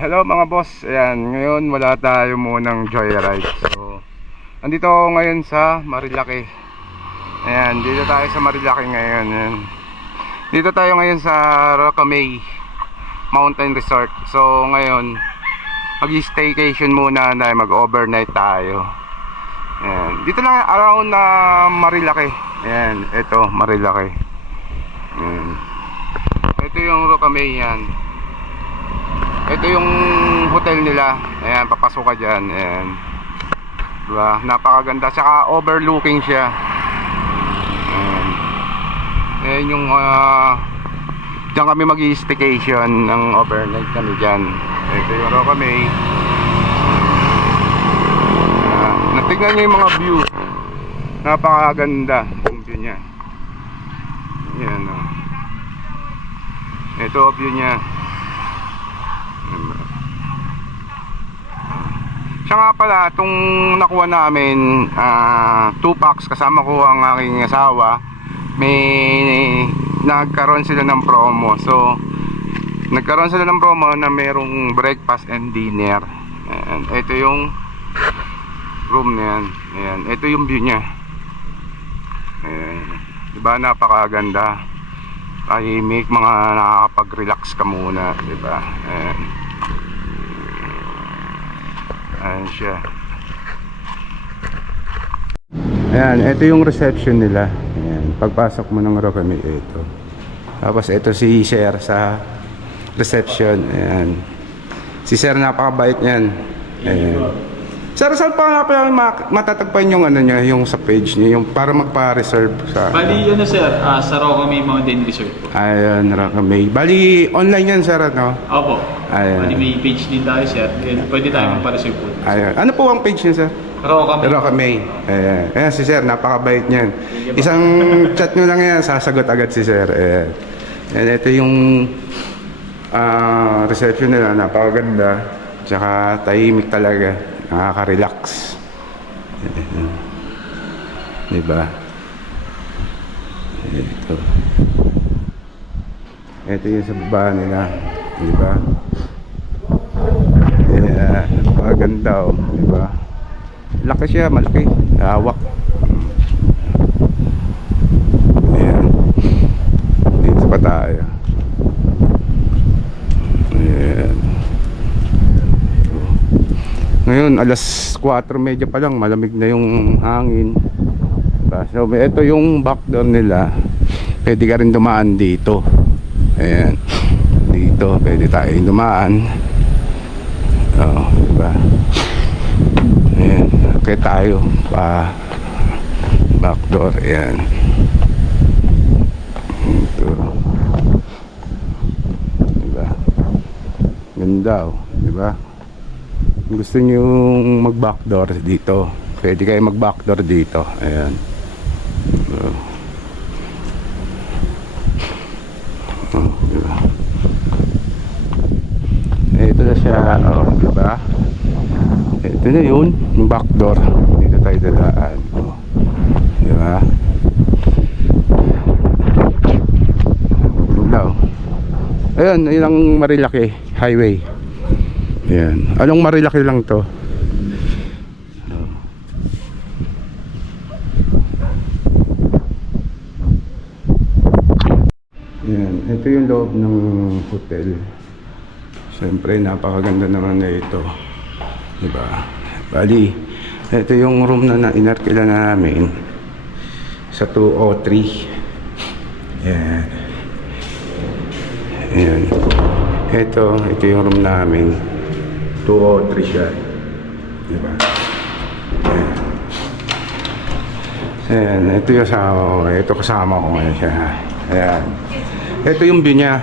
Hello mga boss. Ayan, ngayon wala tayo munang joyride. So, andito ako ngayon sa Marilaki. Ayan, dito tayo sa Marilaki ngayon. Ayan. Dito tayo ngayon sa Rocamay Mountain Resort. So, ngayon mag-staycation muna na mag-overnight tayo. Ayan, dito lang around na Marilaki. Ayan, ito Marilaki. Ayan. Ito yung Rocamay yan. Ito yung hotel nila. Ayan, papasok ka dyan. Ayan, diba? Napakaganda. Saka overlooking siya. Ayan. Ayan yung dyan kami mag-i-staycation ng overnight kami dyan. Ito yung Rocamay. Natignan nyo yung mga view. Napakaganda yung view nya. Ayan, oh. Ito view nya. Siya nga pala, itong nakuha namin 2 packs, kasama ko ang aking asawa. May nagkaroon sila ng promo. So nagkaroon sila ng promo na mayroong breakfast and dinner. And ito yung room na yan. Ayan, ito yung view nya. Ayan, diba, napakaganda. Tahimik, mga nakakapag-relax ka muna, diba? Ayan. Ayan siya. Ayan, ito yung reception nila. Ayan, pagpasok mo ng Rocamay, ito. Tapos ito si Sir sa reception. Ayan. Si Sir napakabait niyan. Ayan. Sir, saan pa nga pala matatagpan yung ano niya, yung sa page niya, yung para magpa-reserve sa... Bali, ano sir, sa Rocamay Mountain Resort po. Ayan, Rocamay. Bali, online yan, sir, ano? Opo. Ayan. Bali, may page din tayo, sir. Pwede tayo magpa-reserve po. Ayan. Ano po ang page niya, sir? Rocamay. Rocamay. Ayan. Ayan, si Sir, napakabait niyan. Isang chat nyo lang yan, sasagot agad si Sir. Ayan. Ayan, ito yung reception nila, napakaganda. Tsaka tahimik talaga. Nakaka-relax. Diba? Ito yung sa baba nila. Diba? Yeah, napakaganda, oh. Diba? Laki siya, malaki. Hawak. Ayan. Dito pa tayo. Ayan. Ngayon, alas 4:30 pa lang, malamig na yung hangin. So, ito yung back door nila. Pwede ka rin dumaan dito. Ayan. Dito, pwede tayo dumaan. Oh, diba? Ayan. Okay tayo. Back door. Ayan. Ito. Diba? Ganda, oh. Diba? Gusto nyo mag backdoor dito, pwede kayo mag backdoor dito. Ayan. Diba? Ito na siya, oh, diba? Ito na yun, yung backdoor. Dito tayo dadaan, oh. Diba? Ayan, yun ang Marilaki Highway. Ayan. Anong Marilaki lang to? Ayan. Ito yung loob ng hotel. Siyempre, napakaganda naman na ito. Diba? Bali, ito yung room na inarkila namin sa 203. Ayan. Ayan. Ito yung room namin. 203 siya. Diba? Ayan. Ayan. Ito yung kasama ko. Ito kasama ko ngayon siya. Ayan. Ito yung view niya.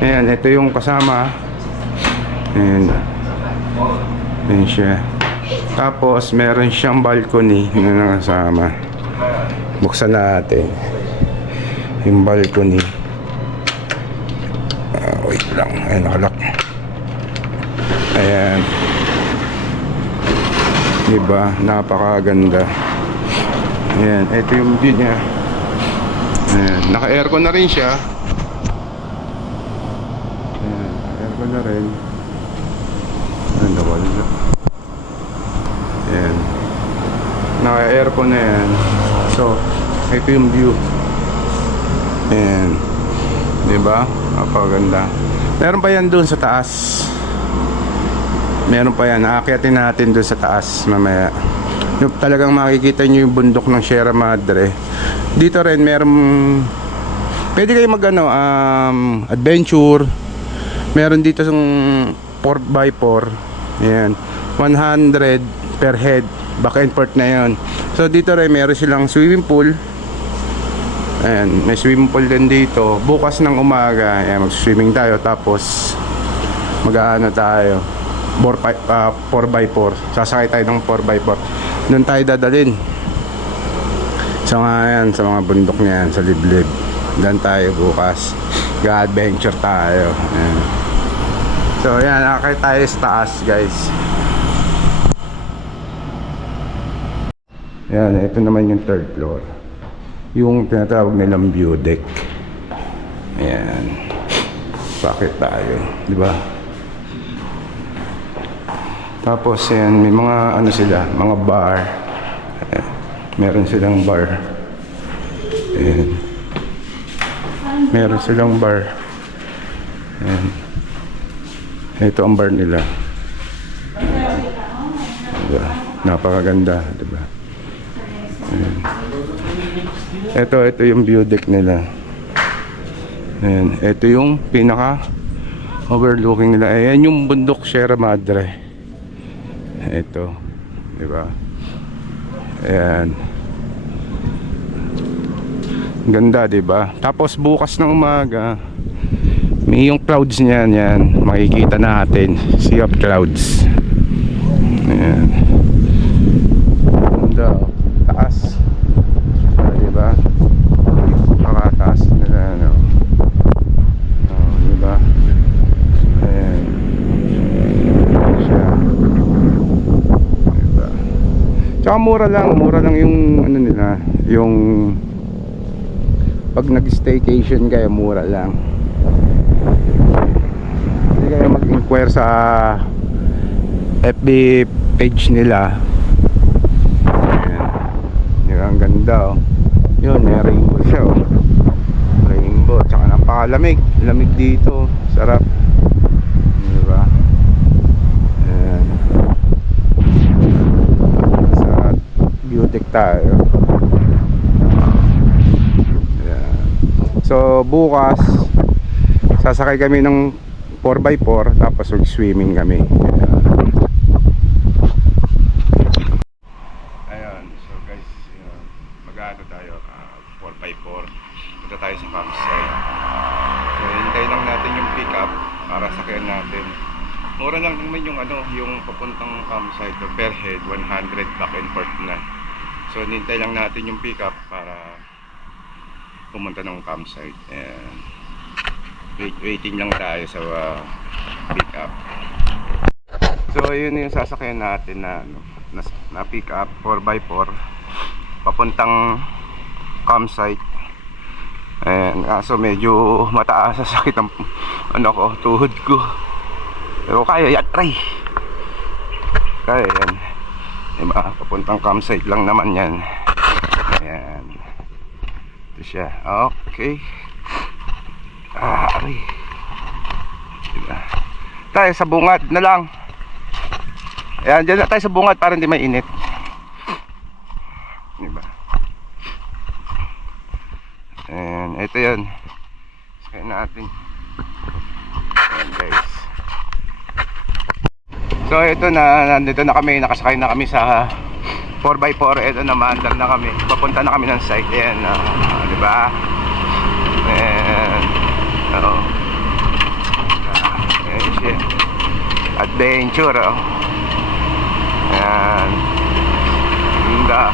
Ayan. Ito yung kasama. Ayan. Ayan siya. Tapos meron siyang balcony na nakasama. Buksan natin yung balcony. Wait lang. Ayan, nakalak. Ayan. Diba? Napakaganda. Ayan. Ito yung view niya. Ayan. Naka-aircon na rin siya. Ayan. Naka-aircon na rin. Ano wala. Ayan. Naka-aircon na yan. So, ito yung view. Ayan. Diba? Napakaganda. Meron pa yan dun sa taas. Meron pa yan. Aakyatin natin dun sa taas mamaya. Yung talagang makikita nyo yung bundok ng Sierra Madre. Dito rin meron, pwede kayo mag adventure. Meron dito yung 4x4. Ayan. 100 per head. Back and forth na yun. So dito rin meron silang swimming pool. Ayan, may swimming pool din dito. Bukas ng umaga, ayan, mag-swimming tayo. Tapos mag-aano tayo 4x4. Sasakay tayo ng 4x4. Doon tayo dadalhin. So ngayon, sa mga bundok niyan, sa liblib. Doon tayo bukas. Ga-adventure tayo. Ayan. So ayan, akay tayo sa taas, guys. Ayan, ito naman yung third floor. Yung tinatawag nilang view deck. Ayan. Bakit tayo, di ba? Tapos yan, may mga ano sila, mga bar. Ayan. Meron silang bar. Ayan. Meron silang bar. Ayan. Ito ang bar nila. Diba? Napakaganda, diba? Ayan. Ito yung view deck nila. Ayan. Ito yung pinaka overlooking nila. Ayan yung bundok Sierra Madre. Ito, diba? Ayan. Ganda, diba? Tapos bukas ng umaga, may yung clouds niyan, yan. Makikita natin. Sea of clouds. Ayan. Ganda. Taas. Diba? Nakataas nila, ano. Diba? Ayan. Ayan siya. Diba? Tsaka mura lang yung ano nila, yung pag nag-staycation kayo, mura lang. Hindi kayo mag-inquire sa FB page nila. Ayan. Ang ganda, oh. Yun, may rainbow siya, oh. Rainbow, tsaka napakalamig. Lamig dito, sarap. Diba? Ayan. Sa view deck tayo. Ayan. So bukas sasakay kami ng 4x4, tapos mag-swimming kami. Ayan. So guys, mag-ano tayo, 4x4. Punta tayo sa campsite. So hintayin lang natin yung pick up para sakyan natin. Mura lang naman yung ano, yung papuntang campsite per head 100 back and forth na. So hintayin lang natin yung pick up para pumunta ng campsite. Ayan. Waiting lang tayo sa pick up. So yun yung sasakyan natin na ano, na pick up 4x4 papuntang campsite. And so medyo mataas sa sakit ng ano ko, tuhod ko. Pero kaya yan, try. Kaya yan. Diba? Papuntang campsite lang naman yan. Ayan. Ito siya. Okay. Aray. Diba? Tayo sa bungad na lang. Ayan, dyan na tayo sa bungad para hindi mainit. Diba? And ito yan. Sakay natin. Ayan guys. So ito na, nandito na kami. Nakasakay na kami sa 4x4. Ito na, maandar na kami. Papunta na kami ng site. Ayan, diba? And ayan siya. Adventure, oh. Ayan. Ganda.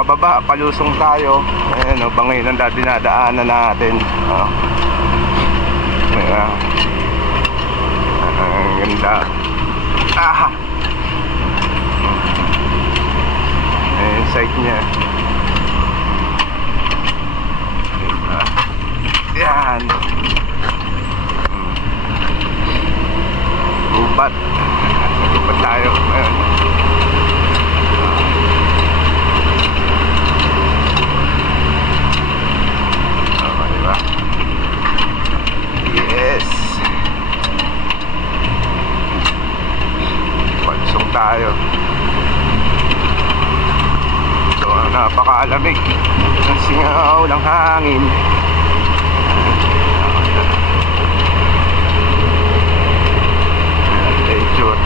Pababa, palusong tayo. Ayan, oh, bangin ang dinadaanan natin. Oh. Ayan. Ang ganda. Ayan, site niya. Ayan. tayo. Ayun. Oh, diba? Yes. Palusong tayo. So, napakaalamig ng singaw ng hangin. Nature.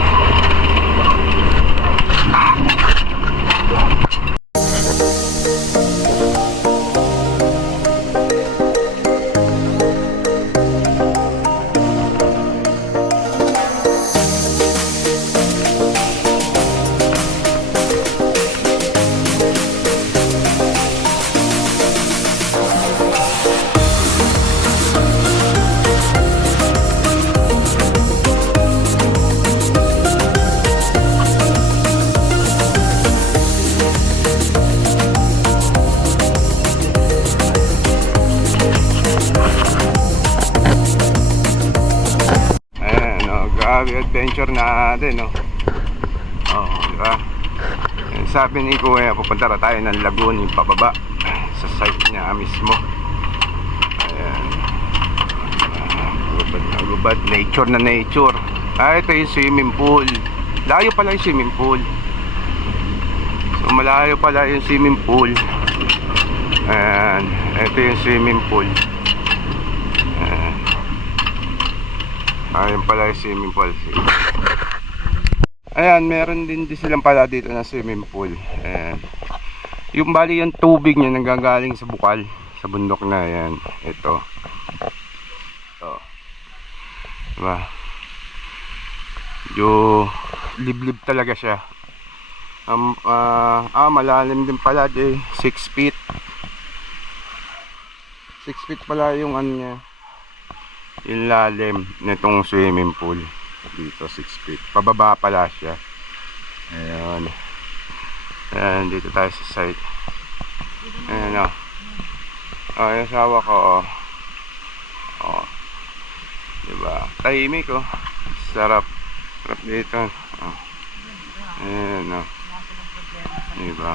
Ayan, oh, grabe adventure natin, no? Oh, diba? Ayan, sabi ni Kuya, pupunta na tayo ng lagoon, yung pababa sa site niya mismo. Ayan. Gubad na gubad. Nature na nature. Ah, ito yung swimming pool. Layo pala yung swimming pool. So, malayo pala yung swimming pool. Ayan. Ito yung swimming pool. Ayan. Ayan pala yung swimming pool. Ayan, meron din silang pala dito na swimming pool. Ayan. Yung bali yung tubig niya nanggagaling sa bukal, sa bundok na yan. Ito. Ito. Diba? Yung liblib talaga siya. Malalim din pala, 6 feet. 6 feet pala yung ano niya. Yung lalim nitong swimming pool. Dito 6 feet. Pababa pala siya. Ayan. Ayan, dito tayo sa site. Ayan o. Oh, yung asawa ko o. Oh. Diba? Tahimik o. Sarap. Sarap dito. Oh. Ayan o. Diba?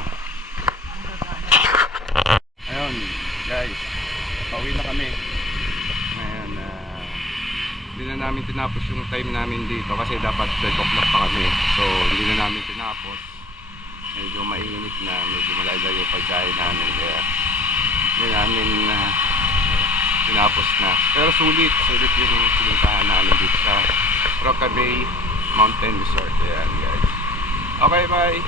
Ayun, guys. Pauwi na kami. Ayan, hindi na namin tinapos yung time namin dito kasi dapat 12 o'clock pa kami. So, hindi na namin tinapos. Medyo mainit na, medyo malayo yung pagkain namin. Kaya, hindi namin tinapos na. Pero sulit yung pinuntahan namin dito sa Roca Bay Mountain Resort. Ayan, guys. Okay, bye!